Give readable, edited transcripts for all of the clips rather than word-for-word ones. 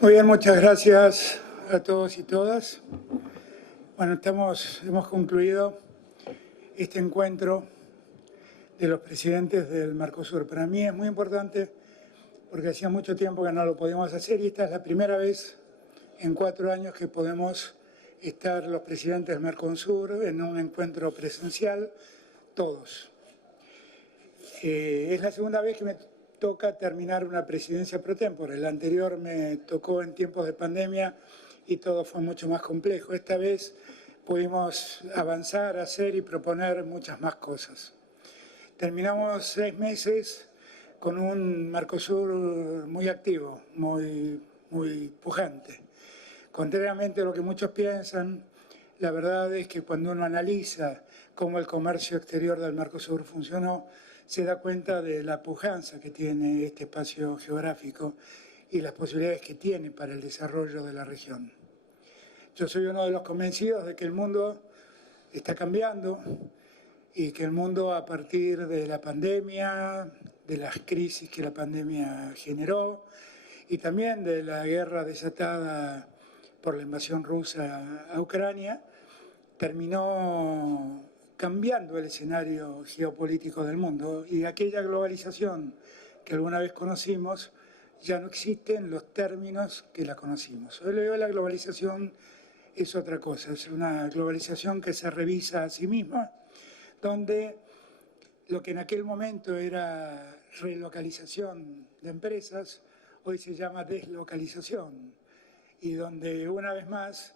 Muy bien, muchas gracias a todos y todas. Bueno, hemos concluido este encuentro de los presidentes del Mercosur. Para mí es muy importante porque hacía mucho tiempo que no lo podíamos hacer y esta es la primera vez en 4 años que podemos estar los presidentes del Mercosur en un encuentro presencial, todos. Es la segunda vez que me toca terminar una presidencia pro tempore. La anterior me tocó en tiempos de pandemia y todo fue mucho más complejo. Esta vez pudimos avanzar, hacer y proponer muchas más cosas. Terminamos 6 meses con un Mercosur muy activo, muy pujante. Contrariamente a lo que muchos piensan, la verdad es que cuando uno analiza cómo el comercio exterior del Mercosur funcionó, se da cuenta de la pujanza que tiene este espacio geográfico y las posibilidades que tiene para el desarrollo de la región. Yo soy uno de los convencidos de que el mundo está cambiando y que el mundo, a partir de la pandemia, de las crisis que la pandemia generó y también de la guerra desatada por la invasión rusa a Ucrania, terminó cambiando el escenario geopolítico del mundo y aquella globalización que alguna vez conocimos ya no existe en los términos que la conocimos. Hoy la globalización es otra cosa, es una globalización que se revisa a sí misma, donde lo que en aquel momento era relocalización de empresas, hoy se llama deslocalización, y donde una vez más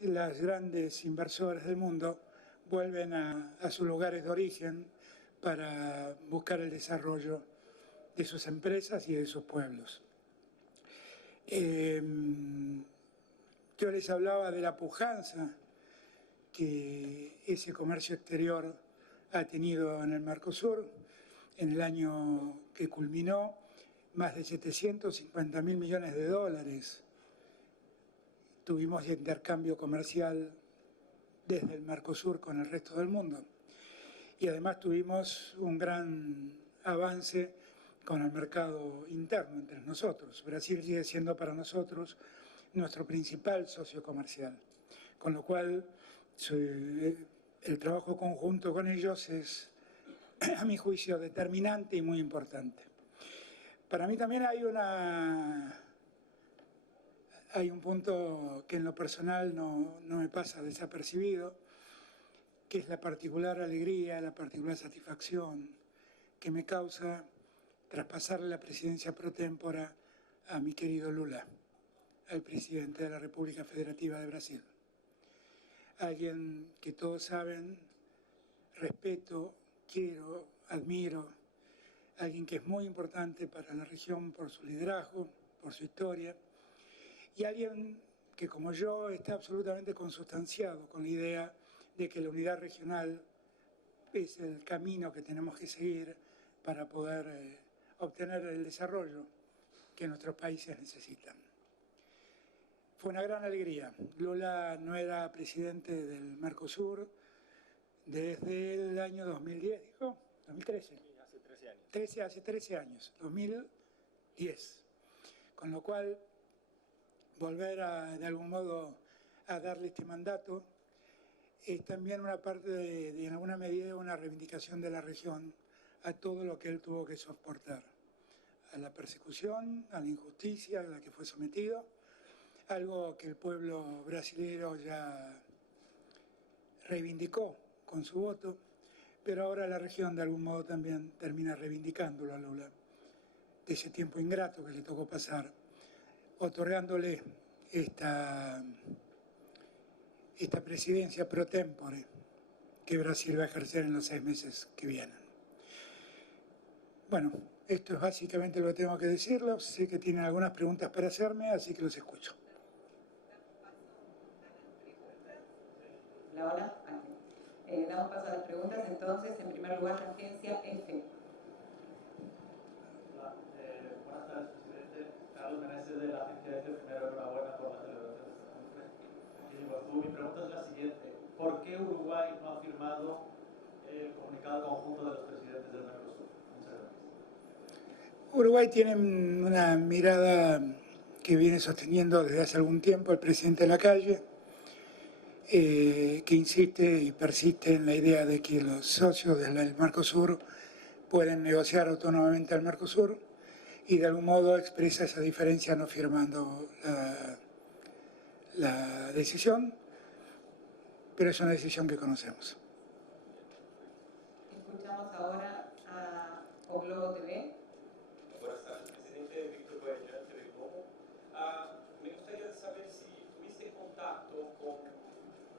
las grandes inversores del mundo vuelven a sus lugares de origen para buscar el desarrollo de sus empresas y de sus pueblos. Yo les hablaba de la pujanza que ese comercio exterior ha tenido en el Mercosur. En el año que culminó, más de 750.000 millones de dólares tuvimos de intercambio comercial desde el Mercosur con el resto del mundo. Y además tuvimos un gran avance con el mercado interno entre nosotros. Brasil sigue siendo para nosotros nuestro principal socio comercial, con lo cual el trabajo conjunto con ellos es, a mi juicio, determinante y muy importante. Para mí también hay un punto que en lo personal no me pasa desapercibido, que es la particular alegría, la particular satisfacción que me causa traspasarle la presidencia pro tempore a mi querido Lula, al presidente de la República Federativa de Brasil. Alguien que todos saben, respeto, quiero, admiro, alguien que es muy importante para la región por su liderazgo, por su historia, y alguien que, como yo, está absolutamente consustanciado con la idea de que la unidad regional es el camino que tenemos que seguir para poder obtener el desarrollo que nuestros países necesitan. Fue una gran alegría. Lula no era presidente del Mercosur desde el año 2010, ¿dijo? 2013. Sí, hace 13 años. Hace 13 años, 2010. Con lo cual, volver de algún modo a darle este mandato es también una parte de en alguna medida una reivindicación de la región a todo lo que él tuvo que soportar, a la persecución, a la injusticia a la que fue sometido, algo que el pueblo brasileño ya reivindicó con su voto, pero ahora la región de algún modo también termina reivindicándolo a Lula, de ese tiempo ingrato que le tocó pasar, otorgándole esta presidencia pro tempore que Brasil va a ejercer en los 6 meses que vienen. Bueno, esto es básicamente lo que tengo que decirles. Sé que tienen algunas preguntas para hacerme, así que los escucho. Hola. Damos paso a las preguntas. Entonces, en primer lugar, la agencia F. Hola, buenas tardes, presidente. Carlos Meneses de la agencia F. Primero, enhorabuena por la celebración de esta cumbre. Mi pregunta es la siguiente. ¿Por qué Uruguay no ha firmado el comunicado conjunto de los presidentes del Mercosur? Muchas gracias. Uruguay tiene una mirada que viene sosteniendo desde hace algún tiempo el presidente Lacalle, que insiste y persiste en la idea de que los socios del Mercosur pueden negociar autónomamente al Mercosur, y de algún modo expresa esa diferencia no firmando la decisión, pero es una decisión que conocemos. Escuchamos ahora a Globo TV. Buenas tardes, presidente. Víctor Boyallante del Globo. Me gustaría saber si tuviste contacto con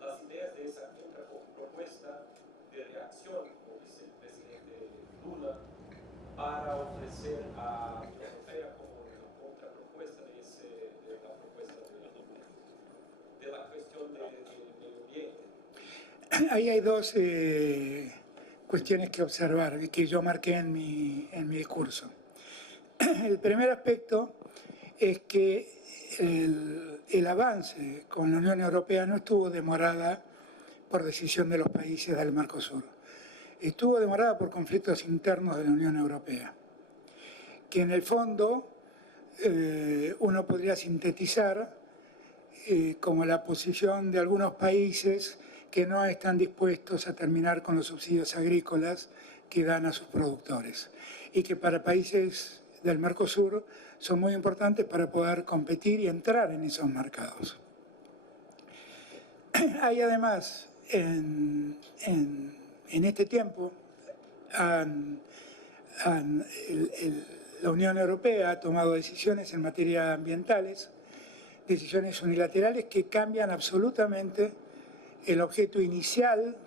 las ideas de esa contrapropuesta de reacción del vicepresidente Lula para ofrecer a la Unión Europea como una contrapropuesta de la propuesta de la cuestión del medio ambiente. Ahí hay dos cuestiones que observar y que yo marqué en mi discurso. El primer aspecto es que el avance con la Unión Europea no estuvo demorada por decisión de los países del Mercosur. Estuvo demorada por conflictos internos de la Unión Europea, que en el fondo uno podría sintetizar como la posición de algunos países que no están dispuestos a terminar con los subsidios agrícolas que dan a sus productores, y que para países del Mercosur son muy importantes para poder competir y entrar en esos mercados. Hay además, en este tiempo, la Unión Europea ha tomado decisiones en materia ambientales, decisiones unilaterales que cambian absolutamente el objeto inicial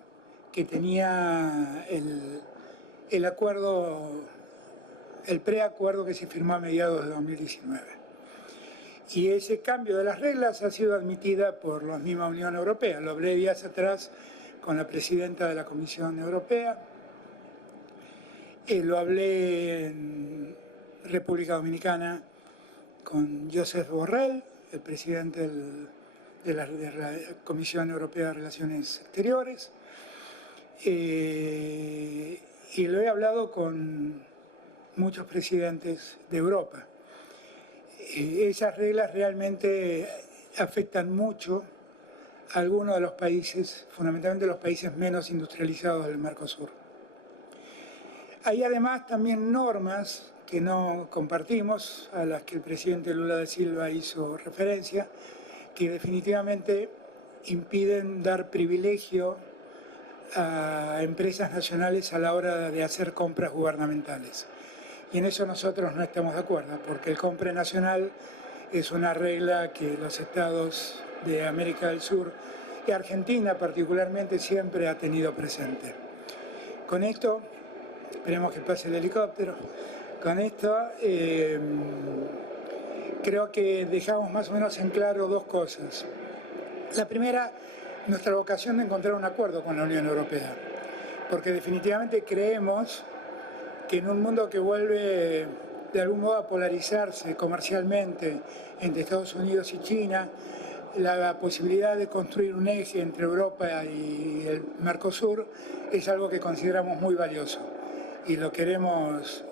que tenía el acuerdo, el preacuerdo que se firmó a mediados de 2019. Y ese cambio de las reglas ha sido admitida por la misma Unión Europea. Lo hablé días atrás con la presidenta de la Comisión Europea, lo hablé en República Dominicana con Josep Borrell, el presidente de la Comisión Europea de Relaciones Exteriores, y lo he hablado con muchos presidentes de Europa. Esas reglas realmente afectan mucho a algunos de los países, fundamentalmente los países menos industrializados del Mercosur. Hay además también normas que no compartimos, a las que el presidente Lula da Silva hizo referencia, que definitivamente impiden dar privilegio a empresas nacionales a la hora de hacer compras gubernamentales. Y en eso nosotros no estamos de acuerdo, porque el compre nacional es una regla que los estados de América del Sur y Argentina particularmente siempre ha tenido presente. Con esto, esperemos que pase el helicóptero, con esto creo que dejamos más o menos en claro dos cosas. La primera, nuestra vocación de encontrar un acuerdo con la Unión Europea, porque definitivamente creemos que en un mundo que vuelve de algún modo a polarizarse comercialmente entre Estados Unidos y China, la posibilidad de construir un eje entre Europa y el Mercosur es algo que consideramos muy valioso y lo queremos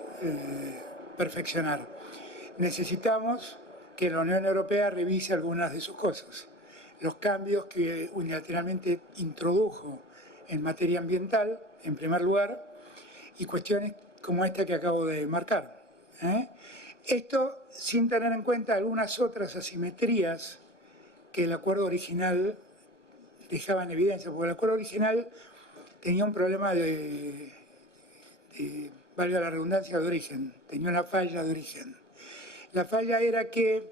perfeccionar. Necesitamos que la Unión Europea revise algunas de sus cosas. Los cambios que unilateralmente introdujo en materia ambiental, en primer lugar, y cuestiones como esta que acabo de marcar. Esto sin tener en cuenta algunas otras asimetrías que el acuerdo original dejaba en evidencia, porque el acuerdo original tenía un problema de valga la redundancia, de origen, tenía una falla de origen. La falla era que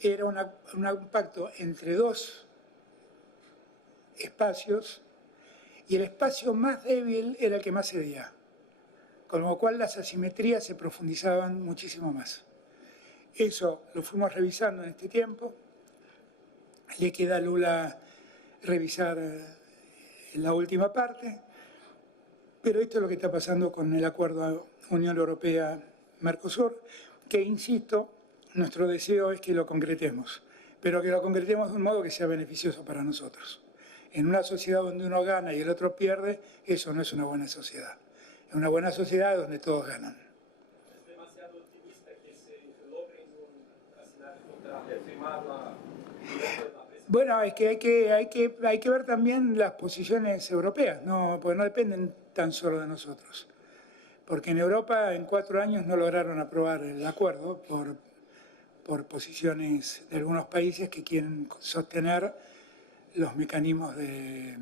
era un pacto entre dos espacios y el espacio más débil era el que más cedía, con lo cual las asimetrías se profundizaban muchísimo más. Eso lo fuimos revisando en este tiempo. Le queda a Lula revisar la última parte, pero esto es lo que está pasando con el acuerdo Unión Europea-Mercosur, que, insisto, nuestro deseo es que lo concretemos, pero que lo concretemos de un modo que sea beneficioso para nosotros. En una sociedad donde uno gana y el otro pierde, eso no es una buena sociedad. Es una buena sociedad donde todos ganan. ¿Es demasiado optimista que se logre un asesinato contra Bueno, es que hay que ver también las posiciones europeas, no, porque no dependen tan solo de nosotros. Porque en Europa en 4 años no lograron aprobar el acuerdo por posiciones de algunos países que quieren sostener los mecanismos de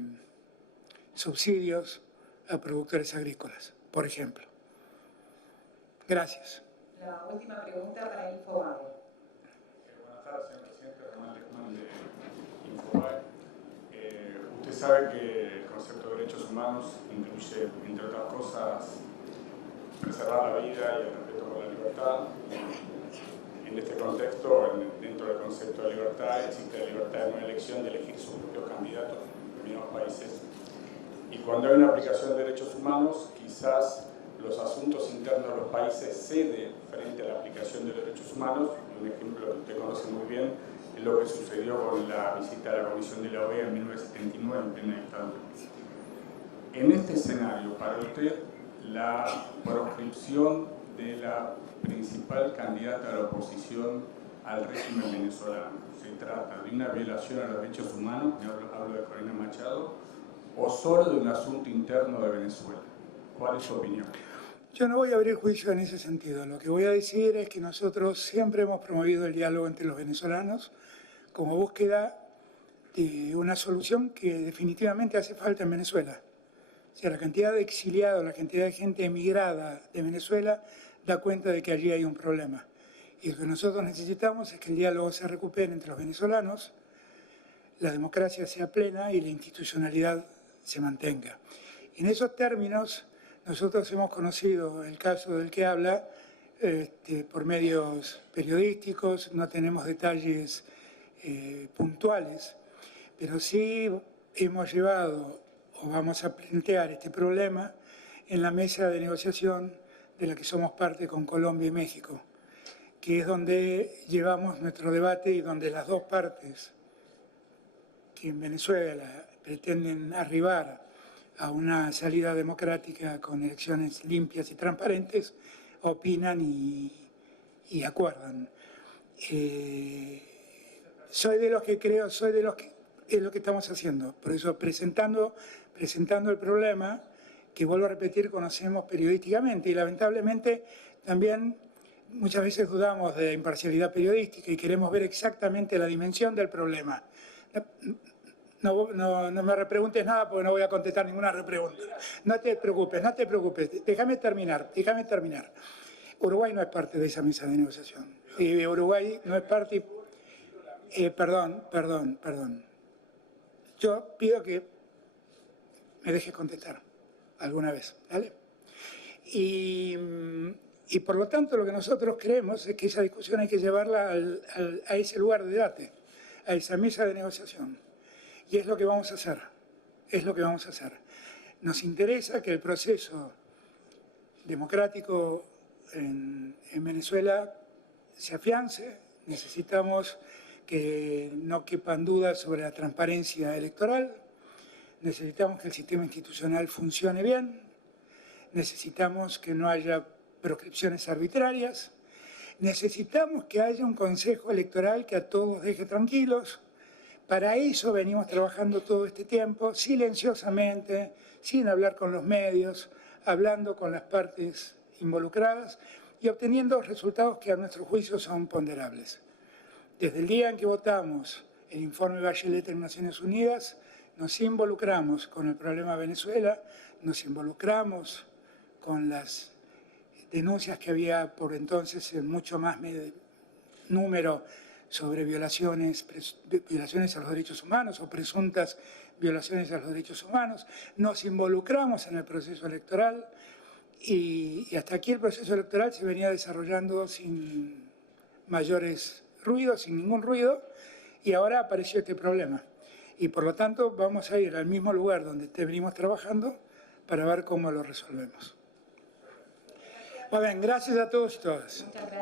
subsidios a productores agrícolas, por ejemplo. Gracias. La última pregunta para Infobae. Buenas tardes, señor presidente. Román Lechman de Infobae. Usted sabe que el concepto de derechos humanos incluye, entre otras cosas, preservar la vida y el respeto por la libertad. En este contexto, dentro del concepto de libertad, existe la libertad de una elección de elegir sus propios candidatos en determinados países. Y cuando hay una aplicación de derechos humanos, quizás los asuntos internos de los países ceden frente a la aplicación de los derechos humanos. Un ejemplo que usted conoce muy bien es lo que sucedió con la visita a la Comisión de la OEA en 1979 en plena dictadura. En este escenario, para usted, la proscripción de la principal candidata de la oposición al régimen venezolano, ¿se trata de una violación a los derechos humanos, hablo de Corina Machado, o solo de un asunto interno de Venezuela? ¿Cuál es su opinión? Yo no voy a abrir juicio en ese sentido. Lo que voy a decir es que nosotros siempre hemos promovido el diálogo entre los venezolanos como búsqueda de una solución que definitivamente hace falta en Venezuela. O sea, la cantidad de exiliados, la cantidad de gente emigrada de Venezuela da cuenta de que allí hay un problema. Y lo que nosotros necesitamos es que el diálogo se recupere entre los venezolanos, la democracia sea plena y la institucionalidad se mantenga. En esos términos, nosotros hemos conocido el caso del que habla por medios periodísticos, no tenemos detalles puntuales, pero sí hemos llevado o vamos a plantear este problema en la mesa de negociación de la que somos parte con Colombia y México, que es donde llevamos nuestro debate y donde las dos partes que en Venezuela pretenden arribar a una salida democrática con elecciones limpias y transparentes, opinan y acuerdan. Soy de los que creo, es lo que estamos haciendo. Por eso presentando el problema, que vuelvo a repetir, conocemos periodísticamente y lamentablemente también muchas veces dudamos de imparcialidad periodística y queremos ver exactamente la dimensión del problema. No me repreguntes nada porque no voy a contestar ninguna repregunta. No te preocupes. Déjame terminar. Uruguay no es parte de esa mesa de negociación. Uruguay no es parte... Perdón. Yo pido que me dejes contestar alguna vez, ¿vale? Y por lo tanto lo que nosotros creemos es que esa discusión hay que llevarla a ese lugar de debate, a esa mesa de negociación. Y es lo que vamos a hacer, Nos interesa que el proceso democrático en Venezuela se afiance, necesitamos que no quepan dudas sobre la transparencia electoral, necesitamos que el sistema institucional funcione bien, necesitamos que no haya proscripciones arbitrarias, necesitamos que haya un consejo electoral que a todos deje tranquilos. Para eso venimos trabajando todo este tiempo, silenciosamente, sin hablar con los medios, hablando con las partes involucradas y obteniendo resultados que a nuestro juicio son ponderables. Desde el día en que votamos el informe Bachelet en Naciones Unidas, nos involucramos con el problema de Venezuela, nos involucramos con las denuncias que había por entonces en mucho más número sobre violaciones a los derechos humanos o presuntas violaciones a los derechos humanos. Nos involucramos en el proceso electoral y hasta aquí el proceso electoral se venía desarrollando sin mayores ruidos, sin ningún ruido, y ahora apareció este problema. Y por lo tanto vamos a ir al mismo lugar donde venimos trabajando para ver cómo lo resolvemos. Muy bien, gracias a todos y todas. Muchas gracias.